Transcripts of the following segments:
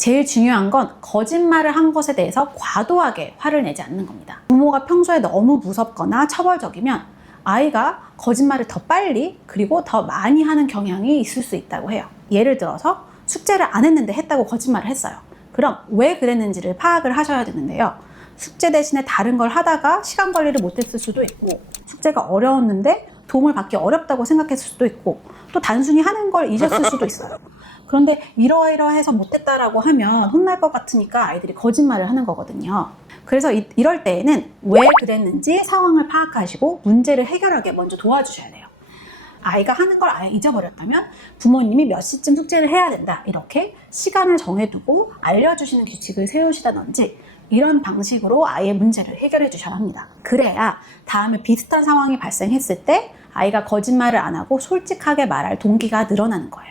제일 중요한 건 거짓말을 한 것에 대해서 과도하게 화를 내지 않는 겁니다. 부모가 평소에 너무 무섭거나 처벌적이면 아이가 거짓말을 더 빨리 그리고 더 많이 하는 경향이 있을 수 있다고 해요. 예를 들어서 숙제를 안 했는데 했다고 거짓말을 했어요. 그럼 왜 그랬는지를 파악을 하셔야 되는데요. 숙제 대신에 다른 걸 하다가 시간 관리를 못했을 수도 있고, 숙제가 어려웠는데 도움을 받기 어렵다고 생각했을 수도 있고, 또 단순히 하는 걸 잊었을 수도 있어요. 그런데 이러이러해서 못했다라고 하면 혼날 것 같으니까 아이들이 거짓말을 하는 거거든요. 그래서 이럴 때에는 왜 그랬는지 상황을 파악하시고 문제를 해결하게 먼저 도와주셔야 돼요. 아이가 하는 걸 아예 잊어버렸다면 부모님이 몇 시쯤 숙제를 해야 된다, 이렇게 시간을 정해두고 알려주시는 규칙을 세우시다든지 이런 방식으로 아이의 문제를 해결해 주셔야 합니다. 그래야 다음에 비슷한 상황이 발생했을 때 아이가 거짓말을 안 하고 솔직하게 말할 동기가 늘어나는 거예요.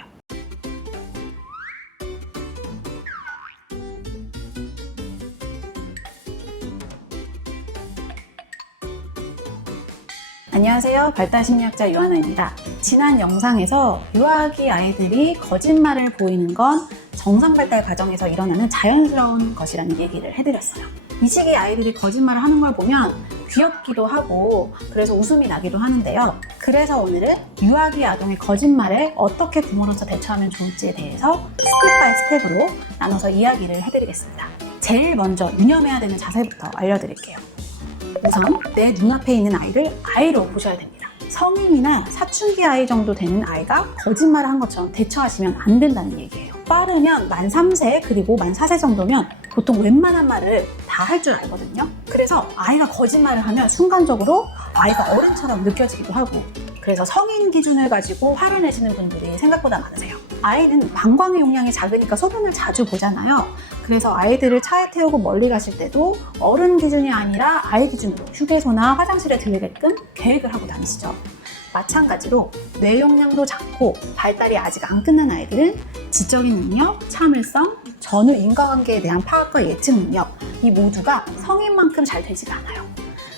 안녕하세요. 발달심리학자 유하나입니다. 지난 영상에서 유아기 아이들이 거짓말을 보이는 건 정상 발달 과정에서 일어나는 자연스러운 것이라는 얘기를 해드렸어요. 이 시기 아이들이 거짓말을 하는 걸 보면 귀엽기도 하고 그래서 웃음이 나기도 하는데요. 그래서 오늘은 유아기 아동의 거짓말에 어떻게 부모로서 대처하면 좋을지에 대해서 스텝 바이 스텝으로 나눠서 이야기를 해드리겠습니다. 제일 먼저 유념해야 되는 자세부터 알려드릴게요. 우선 내 눈앞에 있는 아이를 아이로 보셔야 됩니다. 성인이나 사춘기 아이 정도 되는 아이가 거짓말을 한 것처럼 대처하시면 안 된다는 얘기예요. 빠르면 만 3세 그리고 만 4세 정도면 보통 웬만한 말을 다 할 줄 알거든요. 그래서 아이가 거짓말을 하면 순간적으로 아이가 어른처럼 느껴지기도 하고, 그래서 성인 기준을 가지고 화를 내시는 분들이 생각보다 많으세요. 아이는 방광의 용량이 작으니까 소변을 자주 보잖아요. 그래서 아이들을 차에 태우고 멀리 가실 때도 어른 기준이 아니라 아이 기준으로 휴게소나 화장실에 들르게끔 계획을 하고 다니시죠. 마찬가지로 뇌 용량도 작고 발달이 아직 안 끝난 아이들은 지적인 능력, 참을성, 전후 인과관계에 대한 파악과 예측 능력, 이 모두가 성인만큼 잘 되지가 않아요.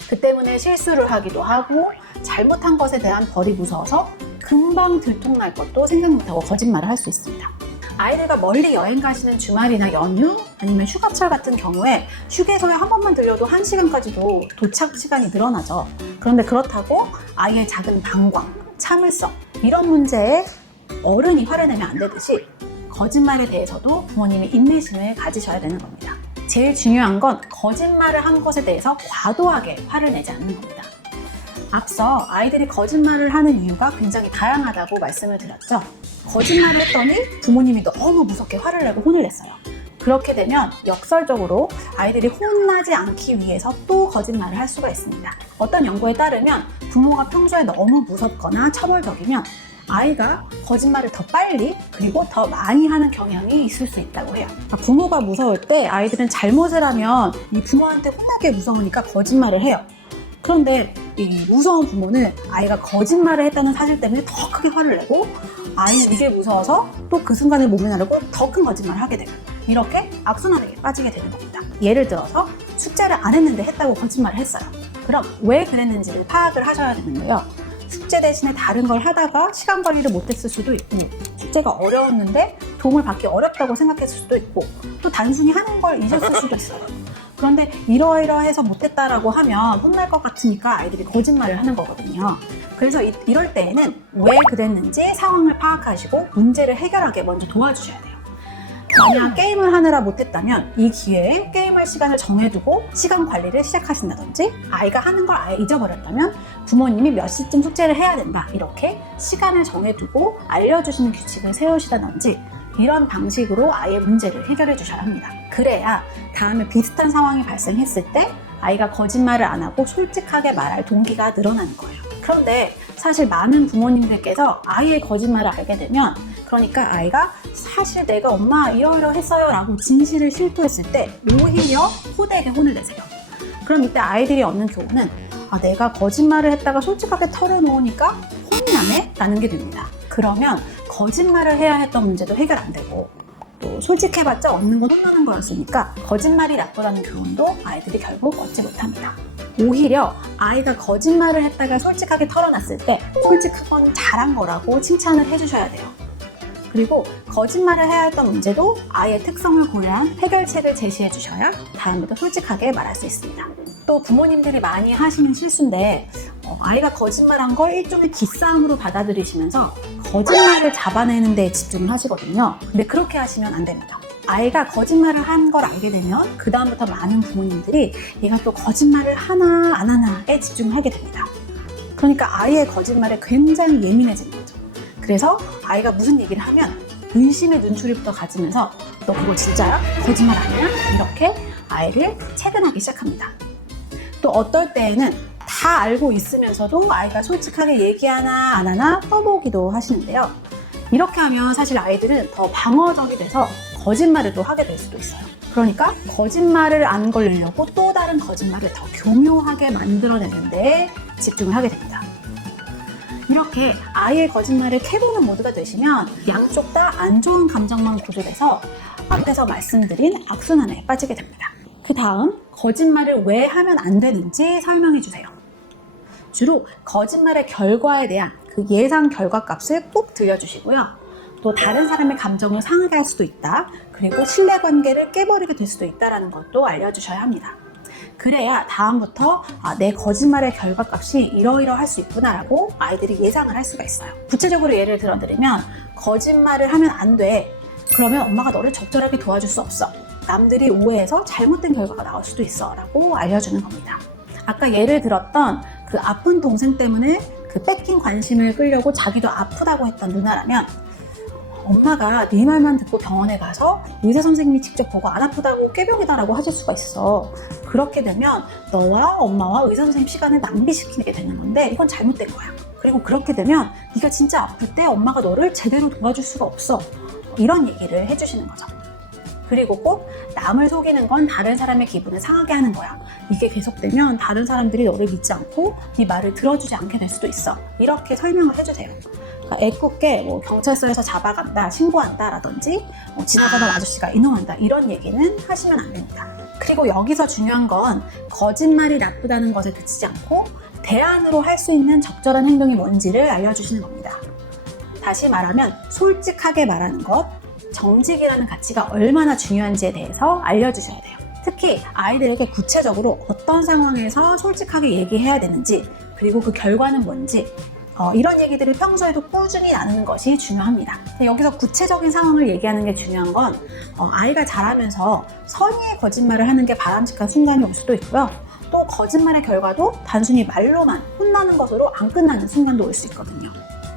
그 때문에 실수를 하기도 하고 잘못한 것에 대한 벌이 무서워서 금방 들통날 것도 생각 못하고 거짓말을 할 수 있습니다. 아이들과 멀리 여행 가시는 주말이나 연휴 아니면 휴가철 같은 경우에 휴게소에 한 번만 들려도 1시간까지도 도착 시간이 늘어나죠. 그런데 그렇다고 아이의 작은 방광, 참을성 이런 문제에 어른이 화를 내면 안 되듯이 거짓말에 대해서도 부모님이 인내심을 가지셔야 되는 겁니다. 제일 중요한 건 거짓말을 한 것에 대해서 과도하게 화를 내지 않는 겁니다. 앞서 아이들이 거짓말을 하는 이유가 굉장히 다양하다고 말씀을 드렸죠. 거짓말을 했더니 부모님이 너무 무섭게 화를 내고 혼을 냈어요. 그렇게 되면 역설적으로 아이들이 혼나지 않기 위해서 또 거짓말을 할 수가 있습니다. 어떤 연구에 따르면 부모가 평소에 너무 무섭거나 처벌적이면 아이가 거짓말을 더 빨리 그리고 더 많이 하는 경향이 있을 수 있다고 해요. 부모가 무서울 때 아이들은 잘못을 하면 이 부모한테 혼나게 무서우니까 거짓말을 해요. 그런데 이 무서운 부모는 아이가 거짓말을 했다는 사실 때문에 더 크게 화를 내고 아이는 이게 무서워서 또 그 순간을 모면하려고 더 큰 거짓말을 하게 되고, 이렇게 악순환에 빠지게 되는 겁니다. 예를 들어서 숙제를 안 했는데 했다고 거짓말을 했어요. 그럼 왜 그랬는지를 파악을 하셔야 되는데요. 숙제 대신에 다른 걸 하다가 시간 관리를 못했을 수도 있고, 숙제가 어려웠는데 도움을 받기 어렵다고 생각했을 수도 있고, 또 단순히 하는 걸 잊었을 수도 있어요. 그런데 이러이러해서 못했다라고 하면 혼날 것 같으니까 아이들이 거짓말을 하는 거거든요. 그래서 이럴 때에는 왜 그랬는지 상황을 파악하시고 문제를 해결하게 먼저 도와주셔야 돼요. 만약 게임을 하느라 못했다면 이 기회에 게임할 시간을 정해두고 시간 관리를 시작하신다든지, 아이가 하는 걸 아예 잊어버렸다면 부모님이 몇 시쯤 숙제를 해야 된다, 이렇게 시간을 정해두고 알려주시는 규칙을 세우시다든지 이런 방식으로 아이의 문제를 해결해 주셔야 합니다. 그래야 다음에 비슷한 상황이 발생했을 때 아이가 거짓말을 안 하고 솔직하게 말할 동기가 늘어나는 거예요. 그런데 사실 많은 부모님들께서 아이의 거짓말을 알게 되면, 그러니까 아이가 사실 내가 엄마 이러이러했어요 라고 진실을 실토했을 때 오히려 호되게 혼을 내세요. 그럼 이때 아이들이 얻는 교훈은 내가 거짓말을 했다가 솔직하게 털어놓으니까 혼이 나네? 라는 게 됩니다. 그러면 거짓말을 해야 했던 문제도 해결 안 되고, 또 솔직해봤자 얻는 건 혼나는 거였으니까 거짓말이 나쁘다는 교훈도 아이들이 결국 얻지 못합니다. 오히려 아이가 거짓말을 했다가 솔직하게 털어놨을 때 솔직한 건 잘한 거라고 칭찬을 해주셔야 돼요. 그리고 거짓말을 해야 했던 문제도 아이의 특성을 고려한 해결책을 제시해 주셔야 다음부터 솔직하게 말할 수 있습니다. 또 부모님들이 많이 하시는 실수인데 아이가 거짓말한 걸 일종의 기싸움으로 받아들이시면서 거짓말을 잡아내는 데 집중을 하시거든요. 근데 그렇게 하시면 안 됩니다. 아이가 거짓말을 한 걸 알게 되면 그 다음부터 많은 부모님들이 얘가 또 거짓말을 하나 안 하나에 집중을 하게 됩니다. 그러니까 아이의 거짓말에 굉장히 예민해지는 거죠. 그래서 아이가 무슨 얘기를 하면 의심의 눈초리부터 가지면서 너 그거 진짜야? 거짓말 아니야? 이렇게 아이를 체근하기 시작합니다. 또 어떨 때에는 다 알고 있으면서도 아이가 솔직하게 얘기하나 안 하나 떠보기도 하시는데요. 이렇게 하면 사실 아이들은 더 방어적이 돼서 거짓말을 또 하게 될 수도 있어요. 그러니까 거짓말을 안 걸리려고 또 다른 거짓말을 더 교묘하게 만들어내는 데 집중을 하게 됩니다. 이렇게 아이의 거짓말을 캐보는 모드가 되시면 양쪽 다 안 좋은 감정만 고조돼서 앞에서 말씀드린 악순환에 빠지게 됩니다. 그 다음 거짓말을 왜 하면 안 되는지 설명해 주세요. 주로 거짓말의 결과에 대한 그 예상 결과값을 꼭 들려주시고요. 또 다른 사람의 감정을 상하게 할 수도 있다. 그리고 신뢰관계를 깨버리게 될 수도 있다는 것도 알려주셔야 합니다. 그래야 다음부터 내 거짓말의 결과값이 이러이러할 수 있구나라고 아이들이 예상을 할 수가 있어요. 구체적으로 예를 들어드리면 거짓말을 하면 안 돼. 그러면 엄마가 너를 적절하게 도와줄 수 없어. 남들이 오해해서 잘못된 결과가 나올 수도 있어 라고 알려주는 겁니다. 아까 예를 들었던 그 아픈 동생 때문에 그 뺏긴 관심을 끌려고 자기도 아프다고 했던 누나라면 엄마가 네 말만 듣고 병원에 가서 의사 선생님이 직접 보고 안 아프다고 꾀병이다라고 하실 수가 있어. 그렇게 되면 너와 엄마와 의사 선생님 시간을 낭비시키게 되는 건데 이건 잘못된 거야. 그리고 그렇게 되면 네가 진짜 아플 때 엄마가 너를 제대로 도와줄 수가 없어. 이런 얘기를 해주시는 거죠. 그리고 꼭 남을 속이는 건 다른 사람의 기분을 상하게 하는 거야. 이게 계속되면 다른 사람들이 너를 믿지 않고 네 말을 들어주지 않게 될 수도 있어. 이렇게 설명을 해주세요. 애꿎게 경찰서에서 잡아간다, 신고한다 라든지 지나가던 아저씨가 인용한다 이런 얘기는 하시면 안 됩니다. 그리고 여기서 중요한 건 거짓말이 나쁘다는 것에 그치지 않고 대안으로 할 수 있는 적절한 행동이 뭔지를 알려주시는 겁니다. 다시 말하면 솔직하게 말하는 것, 정직이라는 가치가 얼마나 중요한지에 대해서 알려주셔야 돼요. 특히 아이들에게 구체적으로 어떤 상황에서 솔직하게 얘기해야 되는지 그리고 그 결과는 뭔지 이런 얘기들을 평소에도 꾸준히 나누는 것이 중요합니다. 여기서 구체적인 상황을 얘기하는 게 중요한 건 아이가 자라면서 선의의 거짓말을 하는 게 바람직한 순간이 올 수도 있고요. 또 거짓말의 결과도 단순히 말로만 혼나는 것으로 안 끝나는 순간도 올 수 있거든요.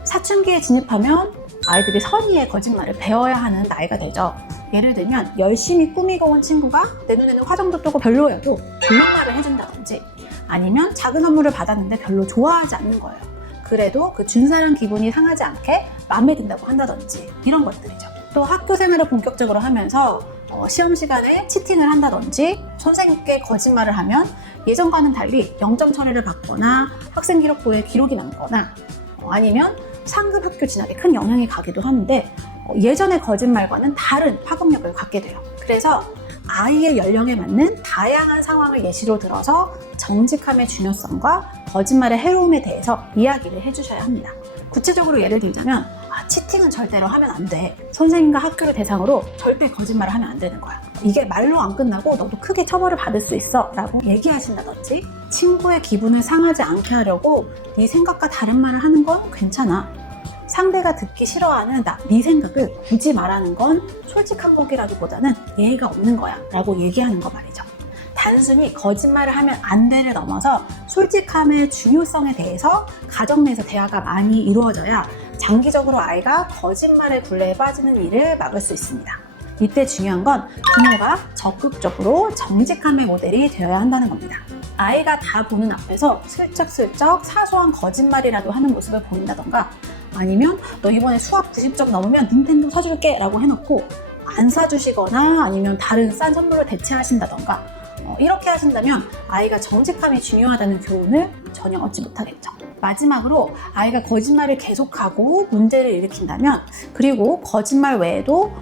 사춘기에 진입하면 아이들이 선의의 거짓말을 배워야 하는 나이가 되죠. 예를 들면 열심히 꾸미고 온 친구가 내 눈에는 화장도 뜨고 별로여도 존댓말을 해준다든지 아니면 작은 선물을 받았는데 별로 좋아하지 않는 거예요. 그래도 그 준 사람 기분이 상하지 않게 마음에 든다고 한다든지 이런 것들이죠. 또 학교 생활을 본격적으로 하면서 시험 시간에 치팅을 한다든지 선생님께 거짓말을 하면 예전과는 달리 0점 처리를 받거나 학생 기록부에 기록이 남거나 아니면 상급 학교 진학에 큰 영향이 가기도 하는데 예전의 거짓말과는 다른 파급력을 갖게 돼요. 그래서 아이의 연령에 맞는 다양한 상황을 예시로 들어서 정직함의 중요성과 거짓말의 해로움에 대해서 이야기를 해주셔야 합니다. 구체적으로 예를 들자면 치팅은 절대로 하면 안 돼. 선생님과 학교를 대상으로 절대 거짓말을 하면 안 되는 거야. 이게 말로 안 끝나고 너도 크게 처벌을 받을 수 있어 라고 얘기하신다든지 친구의 기분을 상하지 않게 하려고 네 생각과 다른 말을 하는 건 괜찮아. 상대가 듣기 싫어하는 네 생각을 굳이 말하는 건 솔직한 목이라기보다는 예의가 없는 거야 라고 얘기하는 거 말이죠. 단순히 거짓말을 하면 안 돼를 넘어서 솔직함의 중요성에 대해서 가정 내에서 대화가 많이 이루어져야 장기적으로 아이가 거짓말의 굴레에 빠지는 일을 막을 수 있습니다. 이때 중요한 건 부모가 적극적으로 정직함의 모델이 되어야 한다는 겁니다. 아이가 다 보는 앞에서 슬쩍슬쩍 사소한 거짓말이라도 하는 모습을 보인다던가 아니면 너 이번에 수학 90점 넘으면 닌텐도 사줄게 라고 해놓고 안 사주시거나 아니면 다른 싼 선물로 대체하신다던가 이렇게 하신다면 아이가 정직함이 중요하다는 교훈을 전혀 얻지 못하겠죠. 마지막으로 아이가 거짓말을 계속하고 문제를 일으킨다면 그리고 거짓말 외에도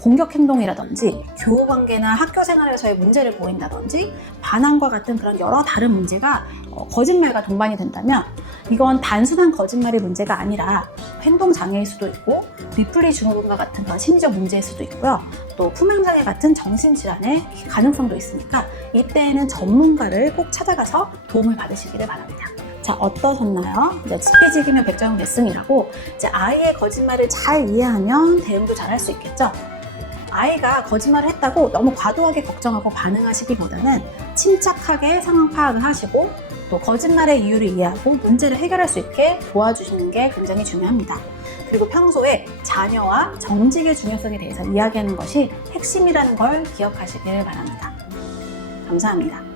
공격 행동이라든지 교우 관계나 학교 생활에서의 문제를 보인다든지 반항과 같은 그런 여러 다른 문제가 거짓말과 동반이 된다면 이건 단순한 거짓말의 문제가 아니라 행동 장애일 수도 있고 리플리 증후군과 같은 그런 심리적 문제일 수도 있고요. 또 품행장애 같은 정신질환의 가능성도 있으니까 이때에는 전문가를 꼭 찾아가서 도움을 받으시기를 바랍니다. 자, 어떠셨나요? 지피지기면 백전용 레슨이라고 이제 아이의 거짓말을 잘 이해하면 대응도 잘 할 수 있겠죠? 아이가 거짓말을 했다고 너무 과도하게 걱정하고 반응하시기보다는 침착하게 상황 파악을 하시고 또 거짓말의 이유를 이해하고 문제를 해결할 수 있게 도와주시는 게 굉장히 중요합니다. 그리고 평소에 자녀와 정직의 중요성에 대해서 이야기하는 것이 핵심이라는 걸 기억하시길 바랍니다. 감사합니다.